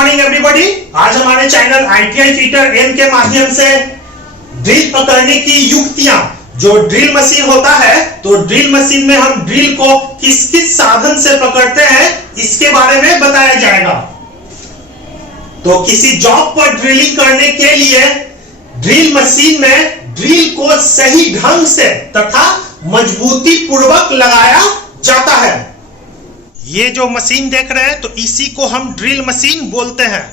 Morning everybody. आज हमारे channel ITI fitter M के माध्यम से ड्रिल पकड़ने की युक्तियां, जो ड्रिल मशीन होता है तो ड्रिल मशीन में हम ड्रिल को किस किस साधन से पकड़ते हैं इसके बारे में बताया जाएगा। तो किसी जॉब पर ड्रिलिंग करने के लिए ड्रिल मशीन में ड्रिल को सही ढंग से तथा मजबूती पूर्वक लगाया जाता है। ये जो मशीन देख रहे हैं तो इसी को हम ड्रिल मशीन बोलते हैं।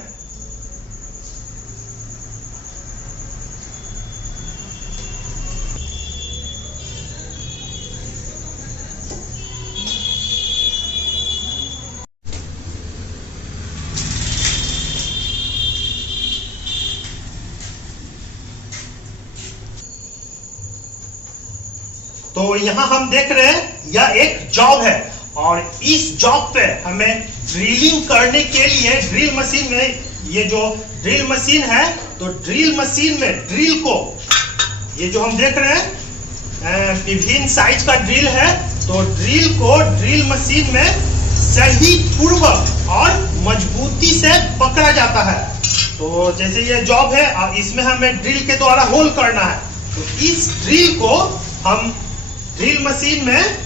तो यहां हम देख रहे हैं यह एक जॉब है और इस जॉब पे हमें ड्रिलिंग करने के लिए ड्रिल मशीन में, ये जो ड्रिल मशीन है तो ड्रिल मशीन में ड्रिल को, ये जो हम देख रहे हैं विभिन्न साइज का ड्रिल है, तो ड्रिल को ड्रिल मशीन में सही पूर्वक और मजबूती से पकड़ा जाता है। तो जैसे ये जॉब है और इसमें हमें ड्रिल के द्वारा होल करना है, तो इस ड्रिल को हम ड्रिल मशीन में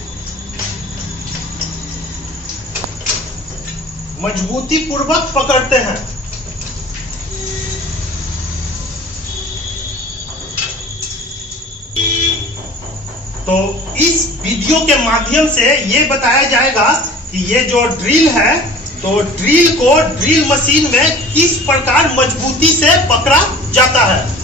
मजबूती पूर्वक पकड़ते हैं। तो इस वीडियो के माध्यम से ये बताया जाएगा कि ये जो ड्रिल है तो ड्रिल को ड्रिल मशीन में किस प्रकार मजबूती से पकड़ा जाता है।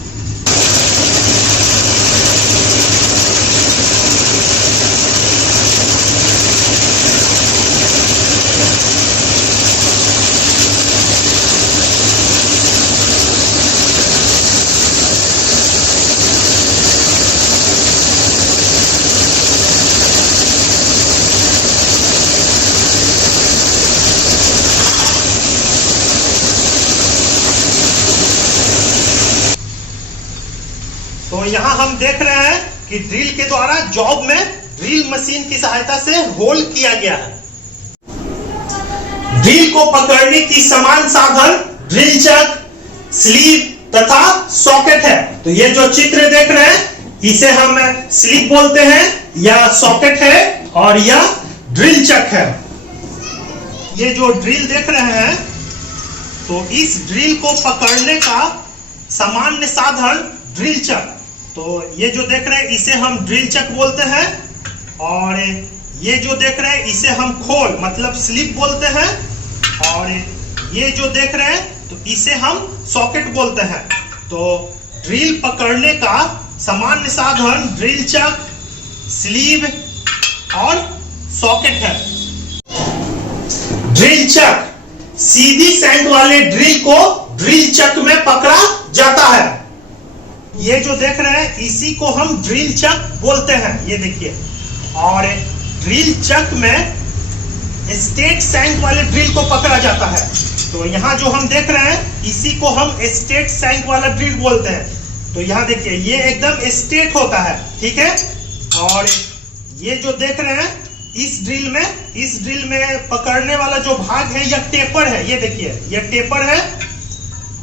तो यहाँ हम देख रहे हैं कि ड्रिल के द्वारा जॉब में ड्रिल मशीन की सहायता से होल किया गया है। ड्रिल को पकड़ने की समान साधन ड्रिल चक, स्लीव तथा सॉकेट है। तो ये जो चित्र देख रहे हैं इसे हम स्लीव बोलते हैं, यह सॉकेट है और यह ड्रिल चक है। ये जो ड्रिल देख रहे हैं तो इस ड्रिल को पकड़ने का सामान्य साधन ड्रिल चक, तो ये जो देख रहे हैं इसे हम ड्रिल चक बोलते हैं और ये जो देख रहे हैं इसे हम खोल मतलब स्लिप बोलते हैं और ये जो देख रहे हैं तो इसे हम सॉकेट बोलते हैं। तो ड्रिल पकड़ने का सामान्य साधन ड्रिल चक, स्लीव और सॉकेट है। ड्रिल चक, सीधी सैंड वाले ड्रिल को ड्रिल चक में पकड़ा जाता है। ये जो देख रहे हैं इसी को हम ड्रिल चक बोलते हैं, ये देखिए। और ड्रिल चक में स्ट्रेट सैंक वाले ड्रिल को पकड़ा जाता है। तो यहाँ जो हम देख रहे हैं इसी को हम स्ट्रेट सैंक वाला ड्रिल बोलते हैं। तो यहाँ देखिए ये एकदम स्ट्रेट होता है, ठीक है। और ये जो देख रहे हैं इस ड्रिल में पकड़ने वाला जो भाग है यह टेपर है, ये देखिए ये टेपर है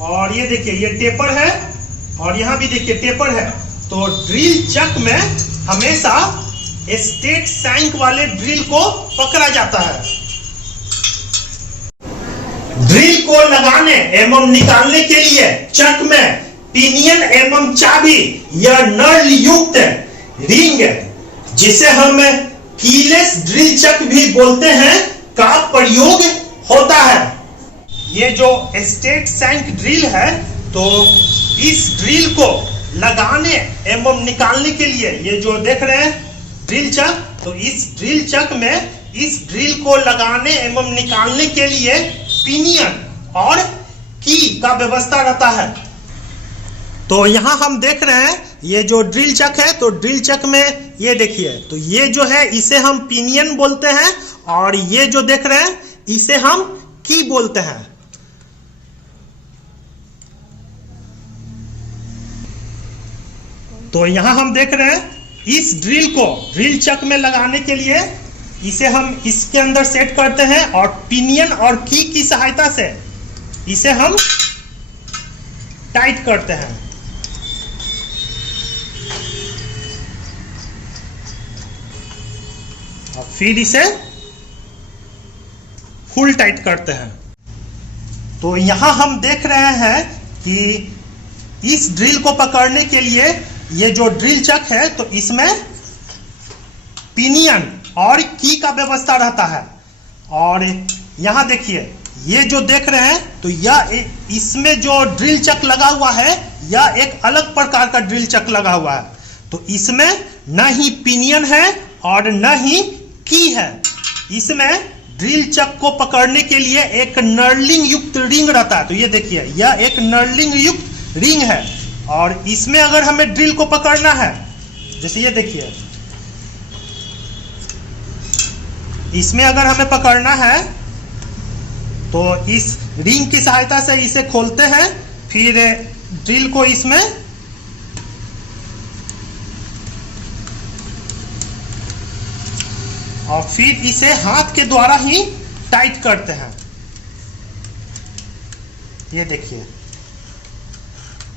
और ये देखिए ये टेपर है और यहाँ भी देखिए टेपर है। तो ड्रिल चक में हमेशा स्ट्रेट सैंक वाले ड्रिल को पकड़ा जाता है। ड्रिल को लगाने एवं निकालने के लिए चक में पिनियन एवं चाबी या नल युक्त रिंग, जिसे हम कीलेस ड्रिल चक भी बोलते हैं, का प्रयोग होता है। ये जो स्ट्रेट सैंक ड्रिल है तो इस ड्रिल को लगाने एवं निकालने के लिए, ये जो देख रहे हैं ड्रिल चक, तो इस ड्रिल चक में इस ड्रिल को लगाने एवं निकालने के लिए पिनियन और की का व्यवस्था रहता है। तो यहाँ हम देख रहे हैं ये जो ड्रिल चक है तो ड्रिल चक में ये देखिए, तो ये जो है इसे हम पिनियन बोलते हैं और ये जो देख रहे हैं इसे हम की बोलते हैं। तो यहाँ हम देख रहे हैं इस ड्रिल को ड्रिल चक में लगाने के लिए इसे हम इसके अंदर सेट करते हैं और पिनियन और की सहायता से इसे हम टाइट करते हैं। और फिर इसे फुल टाइट करते हैं। तो यहां हम देख रहे हैं कि इस ड्रिल को पकड़ने के लिए ये जो ड्रिल चक है तो इसमें पिनियन और की का व्यवस्था रहता है। और यहां देखिए ये जो देख रहे हैं तो यह इसमें जो ड्रिल चक लगा हुआ है यह एक अलग प्रकार का ड्रिल चक लगा हुआ है। तो इसमें न ही पिनियन है और न ही की है। इसमें ड्रिल चक को पकड़ने के लिए एक नर्लिंग युक्त रिंग रहता है। तो ये देखिए यह एक नर्लिंग युक्त रिंग है और इसमें अगर हमें ड्रिल को पकड़ना है, जैसे ये देखिए इसमें अगर हमें पकड़ना है तो इस रिंग की सहायता से इसे खोलते हैं, फिर ड्रिल को इसमें और फिर इसे हाथ के द्वारा ही टाइट करते हैं। ये देखिए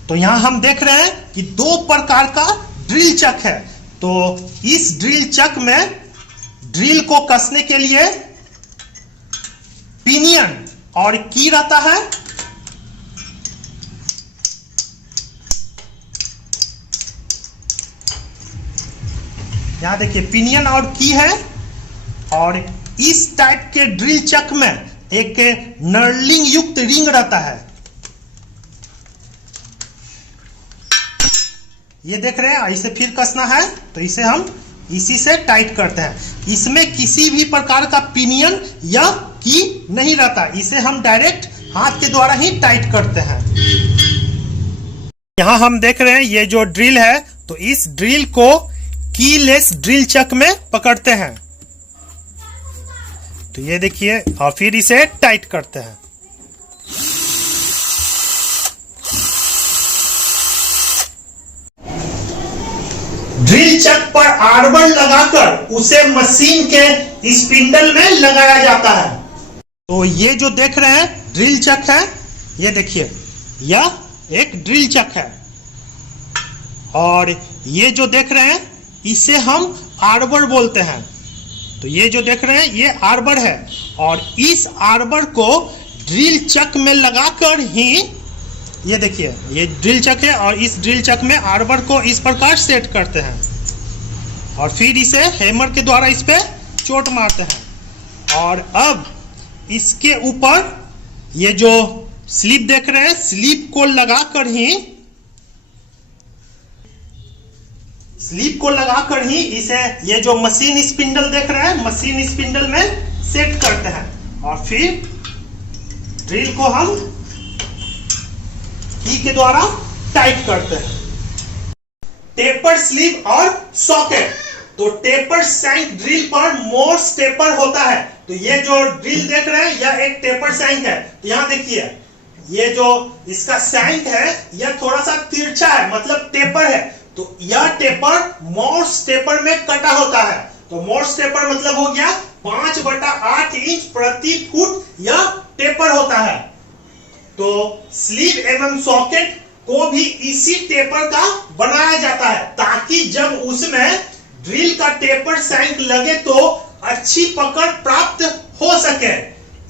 तो यहां हम देख रहे हैं कि दो प्रकार का ड्रिल चक है। तो इस ड्रिल चक में ड्रिल को कसने के लिए पिनियन और की रहता है। यहां देखिए पिनियन और की है और इस टाइप के ड्रिल चक में एक नर्लिंग युक्त रिंग रहता है। ये देख रहे हैं, इसे फिर कसना है तो इसे हम इसी से टाइट करते हैं। इसमें किसी भी प्रकार का पिनियन या की नहीं रहता, इसे हम डायरेक्ट हाथ के द्वारा ही टाइट करते हैं। यहां हम देख रहे हैं ये जो ड्रिल है तो इस ड्रिल को कीलेस ड्रिल चक में पकड़ते हैं। तो ये देखिए और फिर इसे टाइट करते हैं। ड्रिल चक पर आर्मर लगाकर उसे मशीन के स्पिंडल में लगाया जाता है। तो ये जो देख रहे हैं ड्रिल चक है, ये देखिए यह एक ड्रिल चक है और ये जो देख रहे हैं इसे हम आर्बर बोलते हैं। तो ये जो देख रहे हैं ये आर्बर है और इस आर्बर को ड्रिल चक में लगाकर ही, ये देखिए ये ड्रिल चक है और इस ड्रिल चक में आर्बर को इस प्रकार सेट करते हैं और फिर इसे हैमर के द्वारा इस पे चोट मारते हैं। और अब इसके ऊपर ये जो स्लिप देख रहे हैं स्लिप को लगाकर ही इसे ये जो मशीन स्पिंडल देख रहे हैं मशीन स्पिंडल में सेट करते हैं और फिर ड्रिल को हम की के द्वारा टाइट करते हैं। टेपर स्लीव और सॉकेट। तो टेपर सैंक ड्रिल पर मोर्स टेपर होता है। तो ये जो ड्रिल देख रहे हैं यह एक टेपर सैंक है। तो यहां देखिए ये जो इसका सैंक है यह थोड़ा सा तिरछा है, मतलब टेपर है। तो यह टेपर मोर्स टेपर में कटा होता है। तो मोर्स टेपर मतलब हो गया 5/8 इंच प्रति फुट यह टेपर होता है। तो स्लीव एवं सॉकेट को भी इसी टेपर का बनाया जाता है ताकि जब उसमें ड्रिल का टेपर सैंक लगे तो अच्छी पकड़ प्राप्त हो सके।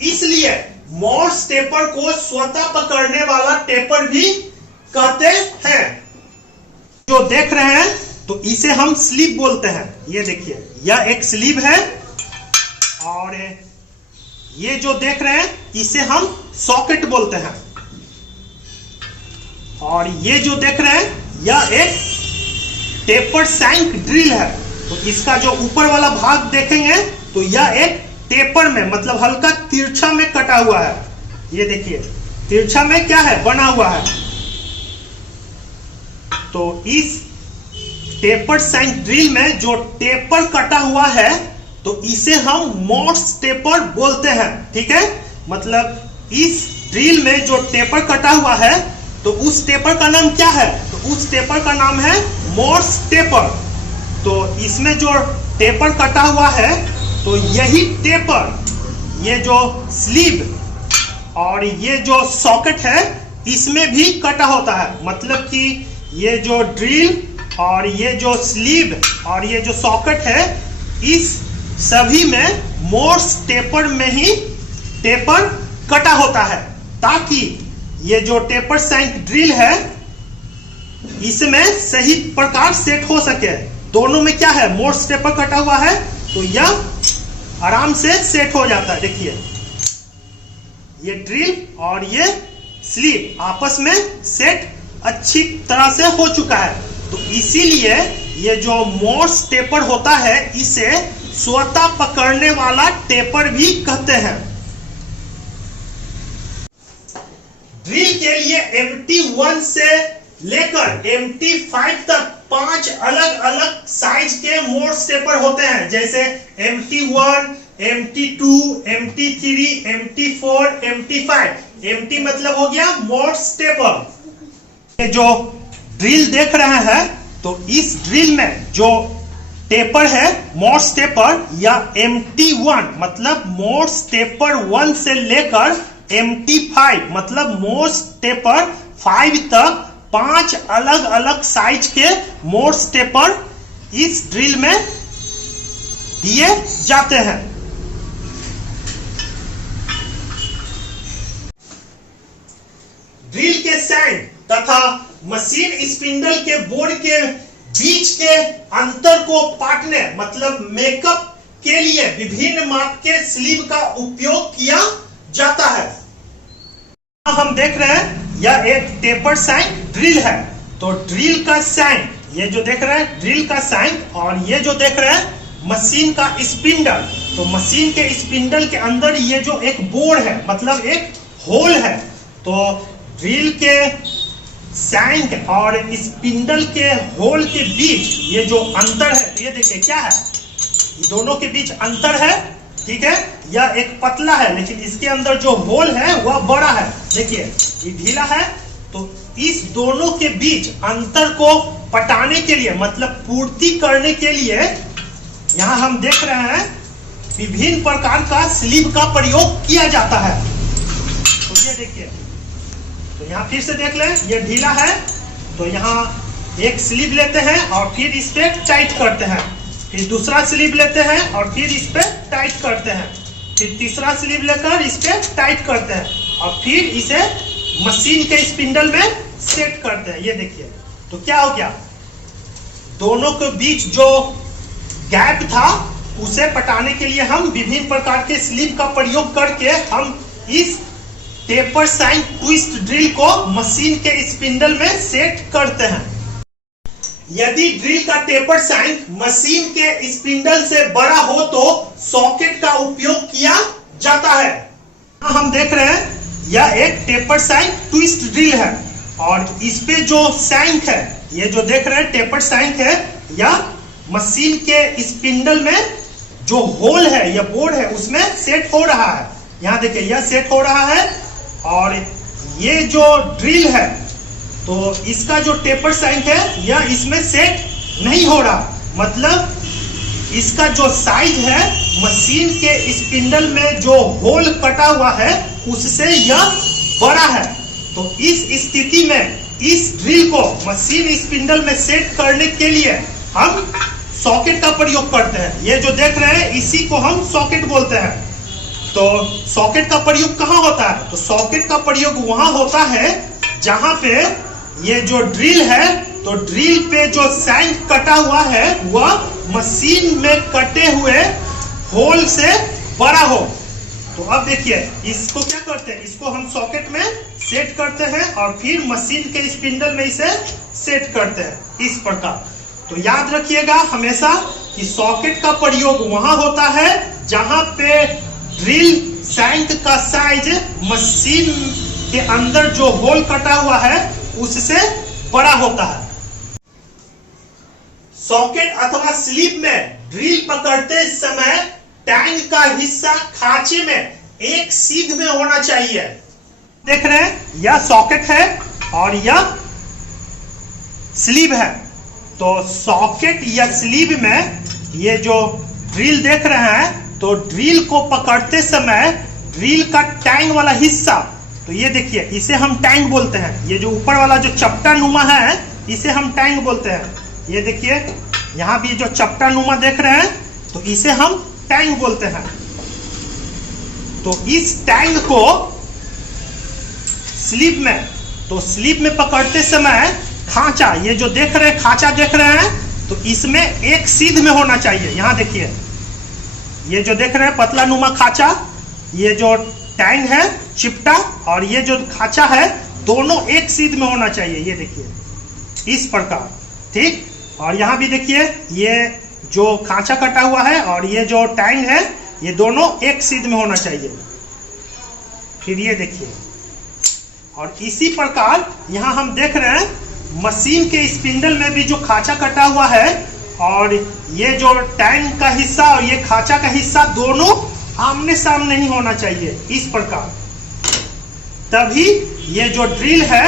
इसलिए मोर्स टेपर को स्वतः पकड़ने वाला टेपर भी कहते हैं। जो देख रहे हैं तो इसे हम स्लीव बोलते हैं। ये देखिए यह एक स्लीव है और ये जो देख रहे हैं इसे हम सॉकेट बोलते हैं और ये जो देख रहे हैं यह एक टेपर सैंक ड्रिल है। तो इसका जो ऊपर वाला भाग देखेंगे तो यह एक टेपर में मतलब हल्का तिरछा में कटा हुआ है। ये देखिए तिरछा में क्या है बना हुआ है। तो इस टेपर सैंक ड्रिल में जो टेपर कटा हुआ है तो इसे हम मोर्स टेपर बोलते हैं। ठीक है, मतलब इस ड्रिल में जो टेपर कटा हुआ है तो उस टेपर का नाम क्या है? तो उस टेपर का नाम है मोर्स टेपर। तो इसमें जो टेपर कटा हुआ है तो यही टेपर ये जो स्लीव और ये जो सॉकेट है इसमें भी कटा होता है। मतलब कि ये जो ड्रिल और ये जो स्लीव और ये जो सॉकेट है, इस सभी में मोर्स टेपर में ही टेपर कटा होता है, ताकि ये जो टेपर सैंक ड्रिल है इसमें सही प्रकार सेट हो सके। दोनों में क्या है, मोर्स टेपर कटा हुआ है, तो यह आराम से सेट हो जाता है। देखिए ये ड्रिल और ये स्लीव आपस में सेट अच्छी तरह से हो चुका है। तो इसीलिए ये जो मोर्स टेपर होता है इसे स्वतः पकड़ने वाला टेपर भी कहते हैं। ड्रिल के लिए MT1 से लेकर MT5 तक 5 अलग अलग साइज के मोर्स टेपर होते हैं, जैसे MT1, MT2, MT3, MT4, MT5। MT मतलब हो गया मोर्स टेपर। ये जो ड्रिल देख रहे हैं, तो इस ड्रिल में जो टेपर है मोर्स टेपर या MT1 मतलब मोर्स टेपर 1 से लेकर MT5 मतलब मोर्स टेपर 5 तक 5 अलग अलग साइज के मोर्स टेपर इस ड्रिल में दिए जाते हैं। ड्रिल के सैंक तथा मशीन स्पिंडल के बोर्ड के बीच के अंतर को पाटने मतलब मेकअप के लिए विभिन्न माप के स्लीव का उपयोग किया जाता है। हम देख रहे हैं यह एक टेपर सैंक ड्रिल है। तो ड्रिल का सैंक, ये जो देख रहे हैं ड्रिल का सैंक, और ये जो देख रहे हैं मशीन का स्पिंडल। तो मशीन के स्पिंडल के अंदर ये जो एक बोर है मतलब एक होल है। तो ड्रिल के सैंक और स्पिंडल के होल के बीच ये जो अंतर है, ये देखिए क्या है, ये दोनों के बीच अंतर है। ठीक है, यह एक पतला है लेकिन इसके अंदर जो होल है वह बड़ा है। देखिए ये ढीला है। तो इस दोनों के बीच अंतर को पटाने के लिए मतलब पूर्ति करने के लिए यहाँ हम देख रहे हैं विभिन्न प्रकार का स्लीव का प्रयोग किया जाता है। तो ये देखिए, तो यहाँ फिर से देख लें, ये ढीला है तो यहाँ एक स्लीव लेते हैं और फिर इस पे टाइट करते हैं, फिर दूसरा स्लीव लेते हैं और फिर इस पे टाइट करते हैं, फिर तीसरा स्लीव लेकर इस पे टाइट करते हैं और फिर इसे मशीन के स्पिंडल में सेट करते हैं। ये देखिए, तो क्या हो गया, दोनों के बीच जो गैप था उसे पटाने के लिए हम विभिन्न प्रकार के स्लीव का प्रयोग करके हम इस टेपर सैंक ट्विस्ट ड्रिल को मशीन के स्पिंडल में सेट करते हैं। यदि ड्रिल का टेपर सैंक मशीन के स्पिंडल से बड़ा हो तो सॉकेट का उपयोग किया जाता है। हम देख रहे हैं यह एक टेपर सैंक ट्विस्ट ड्रिल है और इस पे जो सैंक है, ये जो देख रहे हैं टेपर सैंक है, यह मशीन के स्पिंडल में जो होल है या बोर्ड है उसमें सेट हो रहा है। यहाँ देखिए यह सेट हो रहा है और ये जो ड्रिल है तो इसका जो टेपर सैंक है यह इसमें सेट नहीं हो रहा, मतलब इसका जो साइज है मशीन के स्पिंडल में जो होल कटा हुआ है उससे यह बड़ा है। तो इस स्थिति में इस ड्रिल को मशीन स्पिंडल में सेट करने के लिए हम सॉकेट का प्रयोग करते हैं। ये जो देख रहे हैं इसी को हम सॉकेट बोलते हैं। तो सॉकेट का प्रयोग कहाँ होता है, तो सॉकेट का प्रयोग वहां होता है जहां पे ये जो ड्रिल है तो ड्रिल पे जो सैंक कटा हुआ है वह मशीन में कटे हुए होल से बड़ा हो। तो अब देखिए इसको क्या करते हैं, इसको हम सॉकेट में सेट करते हैं और फिर मशीन के स्पिंडल में इसे सेट करते हैं इस प्रकार। तो याद रखिएगा हमेशा कि सॉकेट का प्रयोग वहां होता है जहां पे ड्रिल सैंक का साइज मशीन के अंदर जो होल कटा हुआ है उससे बड़ा होता है। सॉकेट अथवा स्लीव में ड्रिल पकड़ते समय टैंक का हिस्सा खांचे में एक सीध में होना चाहिए। देख रहे हैं यह सॉकेट है और यह स्लीव है। तो सॉकेट या स्लीव में ये जो ड्रिल देख रहे हैं तो ड्रिल को पकड़ते समय ड्रिल का टैंग वाला हिस्सा, तो ये देखिए इसे हम टैंग बोलते हैं। ये जो ऊपर वाला जो चपटा नुमा है इसे हम टैंग बोलते हैं। ये देखिए यहाँ भी जो चपटा नुमा देख रहे हैं तो इसे हम टैंग बोलते हैं। तो इस टैंग को स्लीव में, तो स्लीव में पकड़ते समय खांचा, ये जो देख रहे हैं खांचा देख रहे हैं, तो इसमें एक सीध में होना चाहिए। यहाँ देखिए ये जो देख रहे हैं पतला नुमा खांचा, ये जो टैंग है चिपटा और ये जो खांचा है दोनों एक सीध में होना चाहिए। ये देखिए इस प्रकार, ठीक। और यहाँ भी देखिए ये जो खांचा कटा हुआ है और ये जो टैंग है ये दोनों एक सीध में होना चाहिए। फिर ये देखिए, और इसी प्रकार यहाँ हम देख रहे हैं मशीन के स्पिंडल में भी जो खांचा कटा हुआ है और ये जो टैंक का हिस्सा और ये खांचा का हिस्सा दोनों आमने सामने ही होना चाहिए इस प्रकार। तभी ये जो ड्रिल है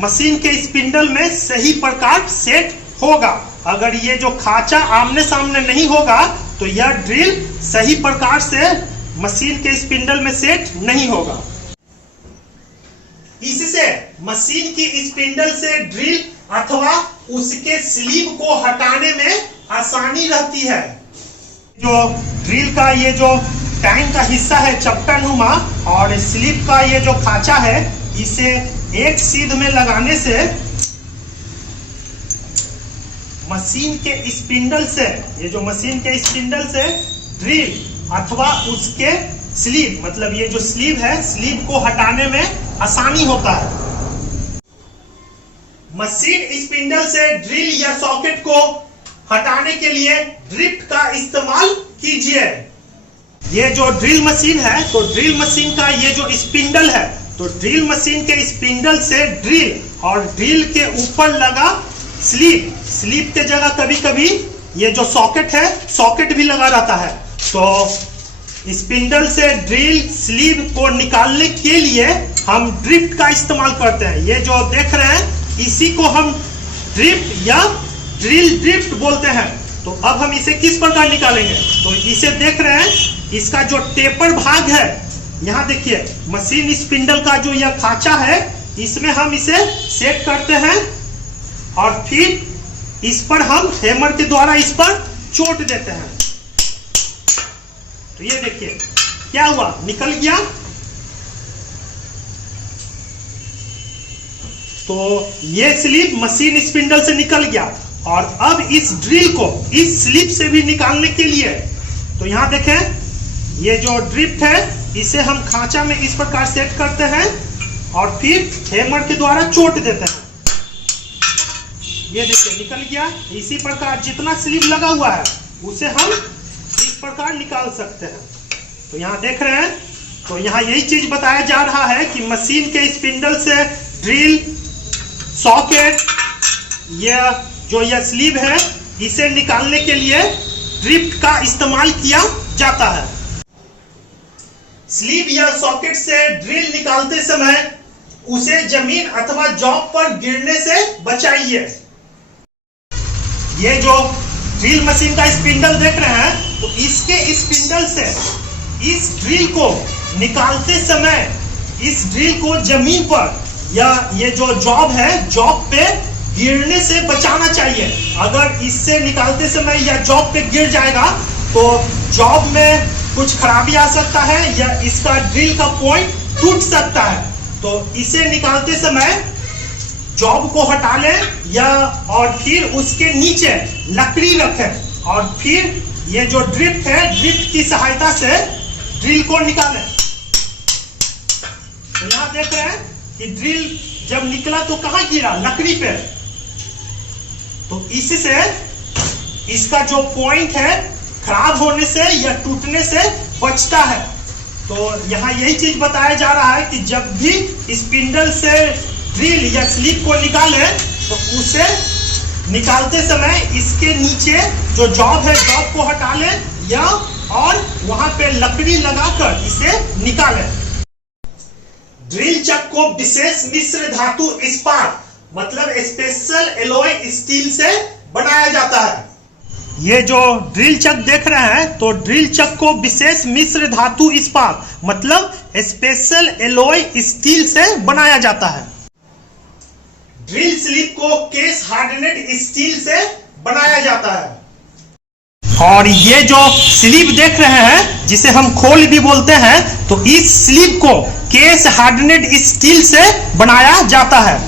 मशीन के स्पिंडल में सही प्रकार सेट होगा। अगर ये जो खांचा आमने सामने नहीं होगा तो यह ड्रिल सही प्रकार से मशीन के स्पिंडल में सेट नहीं होगा। इससे मशीन की स्पिंडल से ड्रिल अथवा उसके स्लीव को हटाने में आसानी रहती है। जो ड्रिल का ये जो टैंक का हिस्सा है चपटा नुमा और स्लीव का ये जो खांचा है इसे एक सीध में लगाने से मशीन के स्पिंडल से, ये जो मशीन के स्पिंडल से ड्रिल अथवा उसके स्लीव, मतलब ये जो स्लीव है स्लीव को हटाने में आसानी होता है। मशीन स्पिंडल से ड्रिल या सॉकेट को हटाने के लिए ड्रिफ्ट का इस्तेमाल कीजिए। ये जो ड्रिल मशीन है तो ड्रिल मशीन का ये जो स्पिंडल है तो ड्रिल मशीन के स्पिंडल से ड्रिल और ड्रिल के ऊपर लगा स्लीव, स्लीव के जगह कभी कभी ये जो सॉकेट है सॉकेट भी लगा रहता है। तो स्पिंडल से ड्रिल स्लीव को निकालने के लिए हम ड्रिफ्ट का इस्तेमाल करते हैं। ये जो देख रहे हैं इसी को हम ड्रिफ्ट या ड्रिल ड्रिफ्ट बोलते हैं। तो अब हम इसे किस प्रकार निकालेंगे, तो इसे देख रहे हैं इसका जो टेपर भाग है, यहाँ देखिए मशीन स्पिंडल का जो यह खांचा है इसमें हम इसे सेट करते हैं और फिर इस पर हम हैमर के द्वारा इस पर चोट देते हैं। तो ये देखिए क्या हुआ, निकल गया। तो ये स्लिप मशीन स्पिंडल से निकल गया और अब इस ड्रिल को इस स्लिप से भी निकालने के लिए, तो यहां देखें ये जो ड्रिफ्ट है इसे हम खांचा में इस प्रकार सेट करते हैं और फिर हैमर के द्वारा चोट देते हैं। ये देखिए निकल गया। इसी प्रकार जितना स्लिप लगा हुआ है उसे हम इस प्रकार निकाल सकते हैं। तो यहाँ देख रहे हैं, तो यहाँ यही चीज बताया जा रहा है कि मशीन के स्पिंडल से ड्रिल, सॉकेट, यह स्लीव है इसे निकालने के लिए ड्रिफ्ट का इस्तेमाल किया जाता है। स्लीव या सॉकेट से ड्रिल निकालते समय उसे जमीन अथवा जॉब पर गिरने से बचाइए। ये जो ड्रिल मशीन का स्पिंडल देख रहे हैं, तो इसके स्पिंडल से इस ड्रिल को निकालते समय इस ड्रिल को जमीन पर या ये जो जॉब है जॉब पे गिरने से बचाना चाहिए। अगर इससे निकालते समय या जॉब पे गिर जाएगा तो जॉब में कुछ खराबी आ सकता है या इसका ड्रिल का पॉइंट टूट सकता है। तो इसे निकालते समय जॉब को हटा लें या और फिर उसके नीचे लकड़ी रखें और फिर ये जो ड्रिफ्ट है ड्रिफ्ट की सहायता से ड्रिल को निकालें। तो यहाँ देख रहे हैं कि ड्रिल जब निकला तो कहाँ गिरा, लकड़ी पे। तो इससे इसका जो पॉइंट है खराब होने से या टूटने से बचता है। तो यहाँ यही चीज बताया जा रहा है कि जब भी स्पिंडल से ड्रिल या स्लिप को निकाले तो उसे निकालते समय इसके नीचे जो जॉब है जॉब को हटा ले या और वहां पे लकड़ी लगाकर इसे निकाले। ड्रिल चक को विशेष मिश्र धातु इस्पात मतलब स्पेशल एलॉय स्टील से बनाया जाता है। ये जो ड्रिल चक देख रहे हैं, तो ड्रिल चक को विशेष मिश्र धातु इस्पात मतलब स्पेशल एलॉय स्टील से बनाया जाता है। ड्रिल स्लिप को केस हार्डनेड स्टील से बनाया जाता है। और ये जो स्लीव देख रहे हैं, जिसे हम खोल भी बोलते हैं, तो इस स्लीव को केस हार्डनेड स्टील से बनाया जाता है।